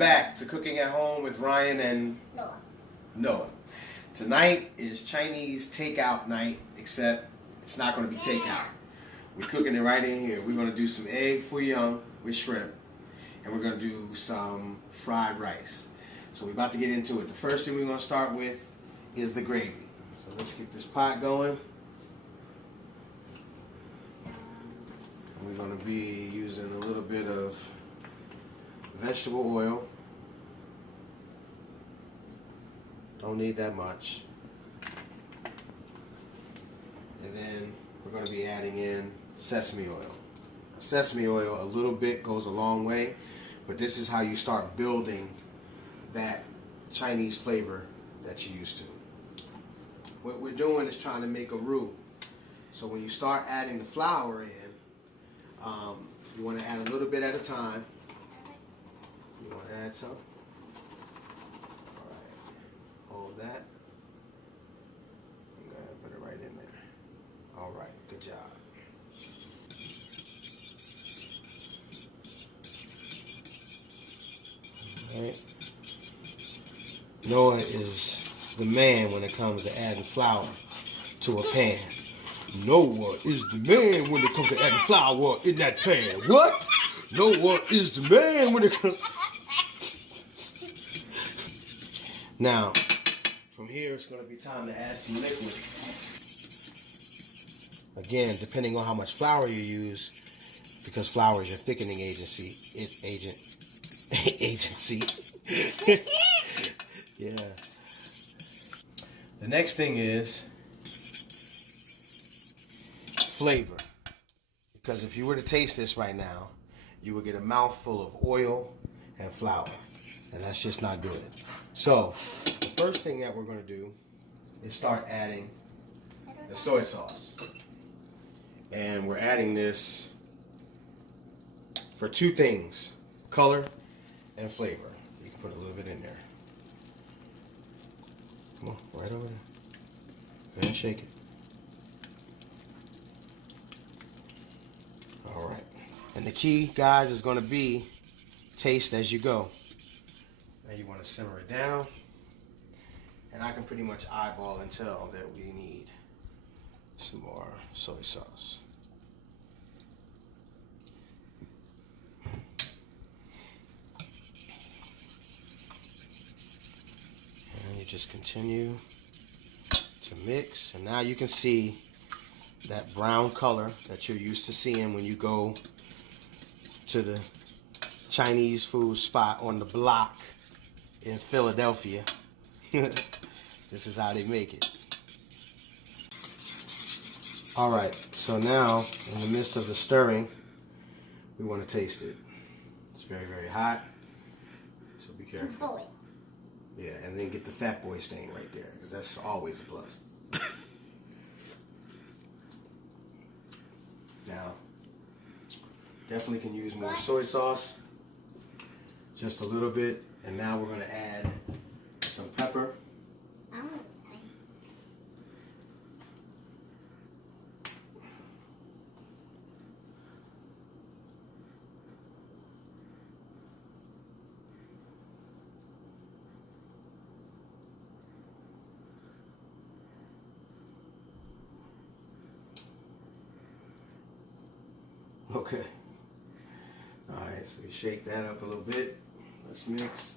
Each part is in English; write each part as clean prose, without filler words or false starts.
back to Cooking at Home with Ryan and Noah. Tonight is Chinese takeout night, except it's not going to be takeout. We're cooking it right in here. We're going to do some egg foo young with shrimp, and we're going to do some fried rice. So we're about to get into it. The first thing we're going to start with is the gravy. So let's get this pot going. We're going to be using a little bit of vegetable oil. Don't need that much. And then we're going to be adding in sesame oil. Sesame oil, a little bit goes a long way, but this is how you start building that Chinese flavor that you're used to. What we're doing is trying to make a roux. So when you start adding the flour in, you want to add a little bit at a time. You want to add some. All right. Hold that. I'm going to put it right in there. All right. Good job. All right. Noah is the man when it comes to adding flour to a pan. Noah is the man when it comes to adding flour in that pan. What? Noah is the man when it comes. Now, from here it's going to be time to add some liquid. Again, depending on how much flour you use, because flour is your thickening agency. Agency. Yeah. The next thing is flavor. Because if you were to taste this right now, you would get a mouthful of oil and flour. And that's just not good. So, the first thing that we're going to do is start adding the soy sauce. And we're adding this for two things, color and flavor. You can put a little bit in there. Come on, right over there. Go ahead and shake it. All right. And the key, guys, is going to be taste as you go. Now you want to simmer it down. And I can pretty much eyeball and tell that we need some more soy sauce. And you just continue to mix. And now you can see that brown color that you're used to seeing when you go to the Chinese food spot on the block in Philadelphia. This is how they make it. All right, so now in the midst of the stirring, we want to taste it. It's very, very hot, so be careful. Boy. Yeah, and then get the fat boy stain right there, because that's always a plus. Now, definitely can use more soy sauce, just a little bit, and now we're going to add some pepper. Okay. All right, so we shake that up a little bit. Let's mix.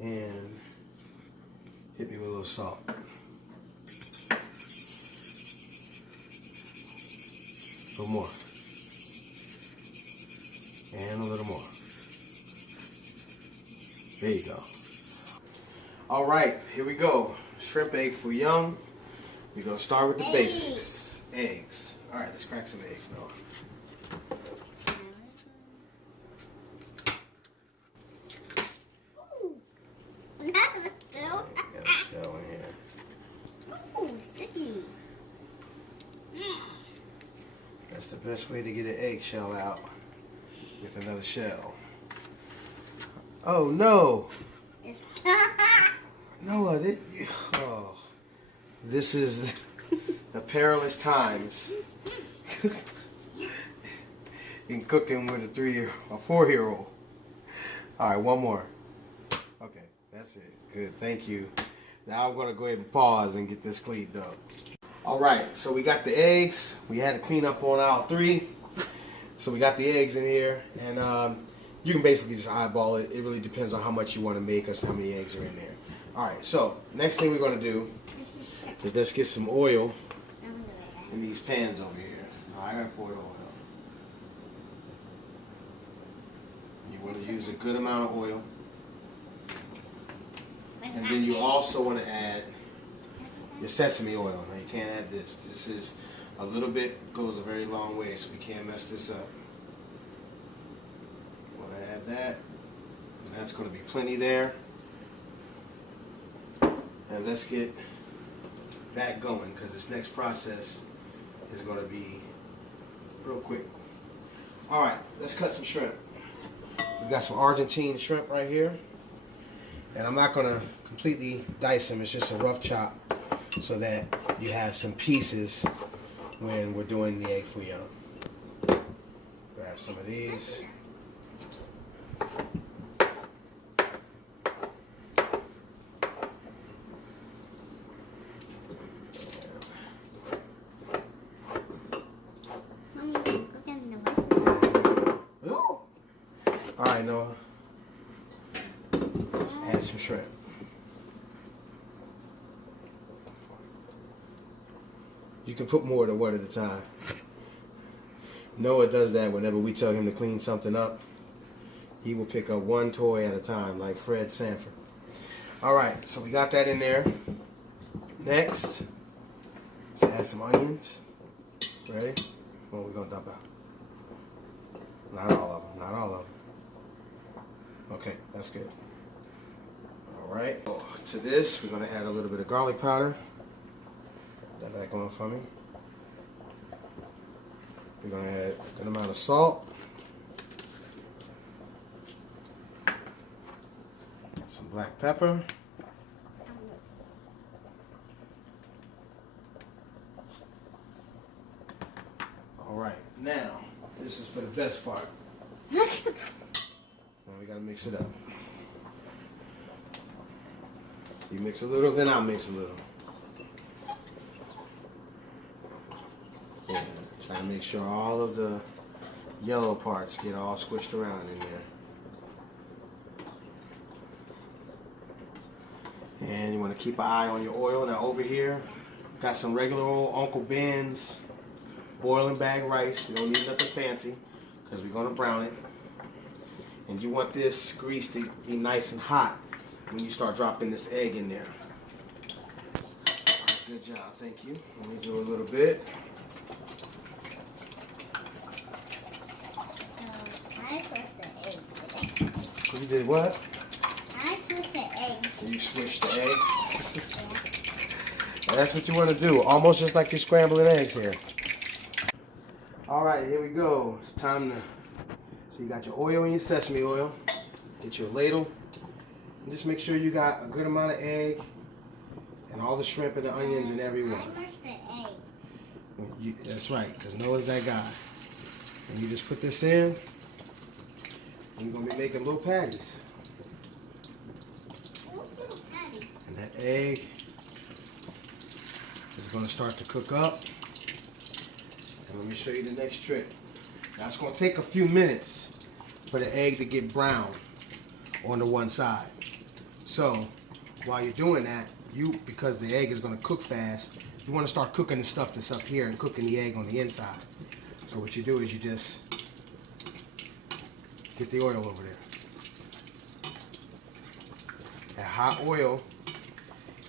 And hit me with a little salt. A little more. And a little more. There you go. All right, here we go. Shrimp egg foo young. We're going to start with the basics. Eggs. All right, let's crack some eggs now. Got a shell in here. Ooh, sticky. That's the best way to get an eggshell out, with another shell. Oh no! It's Noah, this is the perilous times in cooking with a 4-year-old. All right, one more. Okay, that's it. Good, thank you. Now I'm gonna go ahead and pause and get this cleaned up. All right, so we got the eggs. We had to clean up on aisle 3. So we got the eggs in here, and you can basically just eyeball it. It really depends on how much you want to make or how many eggs are in there. All right, so next thing we're gonna do is let's get some oil in these pans over here. I gotta pour the oil. You want to use a good amount of oil. And then you also want to add your sesame oil. Now you can't add this. This is a little bit, goes a very long way, so we can't mess this up. You want to add that. And that's going to be plenty there. And let's get that going, because this next process is going to be real quick. All right, let's cut some shrimp. We've got some Argentine shrimp right here. And I'm not going to completely dice them. It's just a rough chop so that you have some pieces when we're doing the egg foo young. Grab some of these. All right, Noah. Let's add some shrimp. You can put more than one at a time. Noah does that whenever we tell him to clean something up. He will pick up one toy at a time, like Fred Sanford. All right, so we got that in there. Next, let's add some onions. Ready? What are we gonna dump out? Not all of them, not all of them. Okay, that's good. All right, to this, we're gonna add a little bit of garlic powder. Put that back on for me. We're gonna add a good amount of salt. Some black pepper. All right, now, this is for the best part. Now we gotta mix it up. You mix a little, then I'll mix a little. Yeah, try to make sure all of the yellow parts get all squished around in there. And you want to keep an eye on your oil. Now over here, got some regular old Uncle Ben's boiling bag rice. You don't need nothing fancy because we're going to brown it. And you want this grease to be nice and hot when you start dropping this egg in there. All right, good job, thank you. Let me do a little bit. I switched the eggs today. You did what? I switched the eggs. You switched the eggs? That's what you want to do, almost just like you're scrambling eggs here. All right, here we go. It's time to, so you got your oil and your sesame oil. Get your ladle. And just make sure you got a good amount of egg and all the shrimp and the onions and everyone. I switched the egg. That's right, because Noah's that guy. And you just put this in, and you're going to be making little patties. Little patties. And that egg is going to start to cook up. And let me show you the next trick. Now it's going to take a few minutes for the egg to get brown on the one side. So while you're doing that, because the egg is going to cook fast, you want to start cooking the stuff that's up here and cooking the egg on the inside. So what you do is you just get the oil over there. That hot oil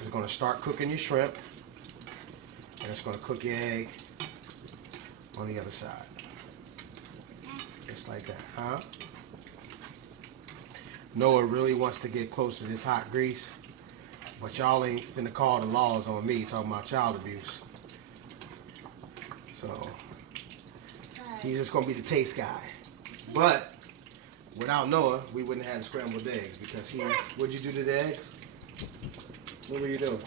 is going to start cooking your shrimp, and it's going to cook your egg on the other side. Just like that, huh? Noah really wants to get close to this hot grease, but y'all ain't finna call the laws on me talking about child abuse. So he's just gonna be the taste guy. But without Noah, we wouldn't have had scrambled eggs because he. What'd you do to the eggs? What were you doing?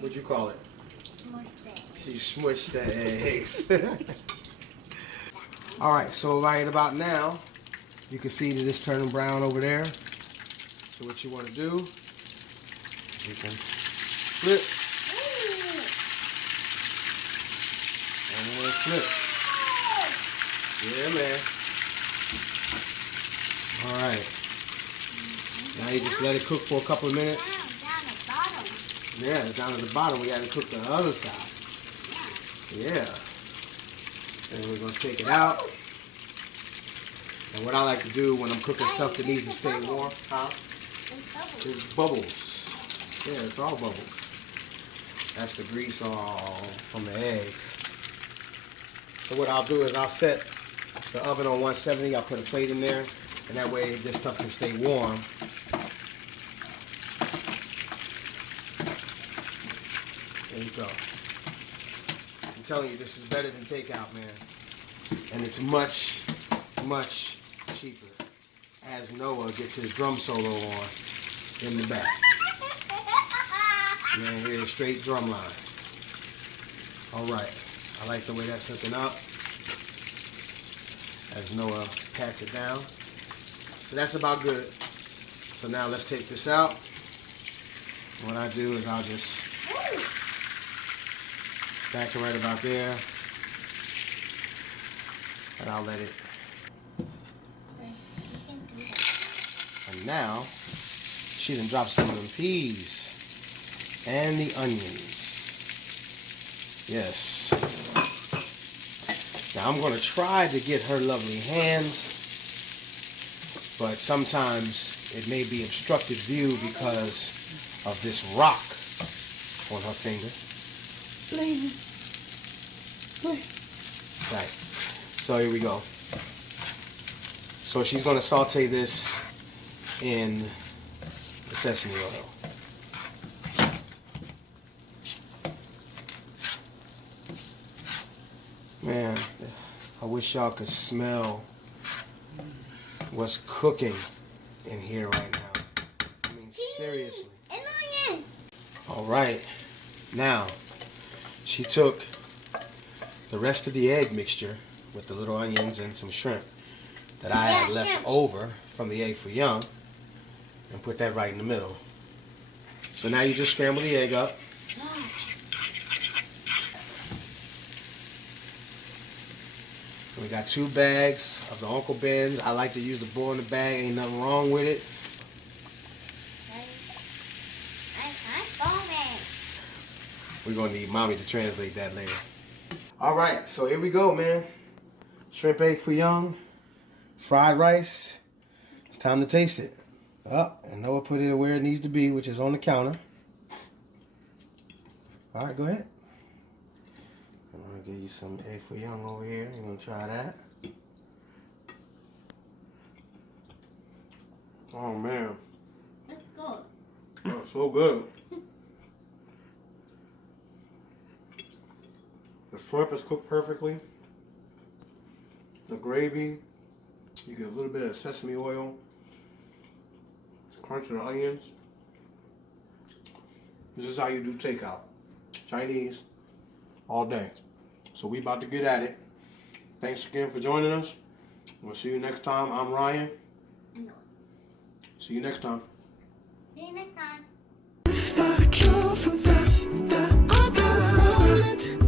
What'd you call it? Smushed the eggs. She smushed the eggs. All right, so right about now, you can see that it's turning brown over there. So what you want to do, you can flip and flip. Yeah, man. All right. Now you just let it cook for a couple of minutes. Down at the bottom. Yeah, it's down at the bottom. We got to cook the other side. Yeah. And we're going to take it out. And what I like to do when I'm cooking stuff that needs to stay warm, is bubbles. Yeah, it's all bubbles. That's the grease all from the eggs. So what I'll do is I'll set the oven on 170. I'll put a plate in there, and that way this stuff can stay warm. There you go. I'm telling you, this is better than takeout, man. And it's much, much cheaper. As Noah gets his drum solo on in the back. Man, here's straight drum line. All right. I like the way that's hooking up. As Noah pats it down. So that's about good. So now let's take this out. What I do is I'll just stack it right about there. And I'll let it. And now, she done dropped some of them peas and the onions. Yes. Now I'm going to try to get her lovely hands, but sometimes it may be obstructed view because of this rock on her finger. Right. So here we go. So she's going to saute this in the sesame oil. Man, I wish y'all could smell what's cooking in here right now. I mean, seriously. And onions. All right. Now, she took the rest of the egg mixture with the little onions and some shrimp that I had left over from the Egg Foo Young and put that right in the middle. So now you just scramble the egg up. We got 2 bags of the Uncle Ben's. I like to use the bowl in the bag. Ain't nothing wrong with it. I'm foaming. We're going to need Mommy to translate that later. All right, so here we go, man. Shrimp Egg Foo Young, fried rice. It's time to taste it. And Noah put it where it needs to be, which is on the counter. All right, go ahead. I'm going to give you some Egg Foo Young over here. You're going to try that. Oh, man. Let's go. Oh, so good. The shrimp is cooked perfectly. The gravy, you get a little bit of sesame oil. Crunch of the onions. This is how you do takeout. Chinese, all day. So we about to get at it. Thanks again for joining us. We'll see you next time. I'm Ryan. See you next time. See you next time. If there's a cure for this, then I got it.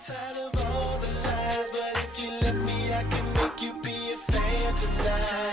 tired of all the lies, but if you let me, I can make you be a fan tonight.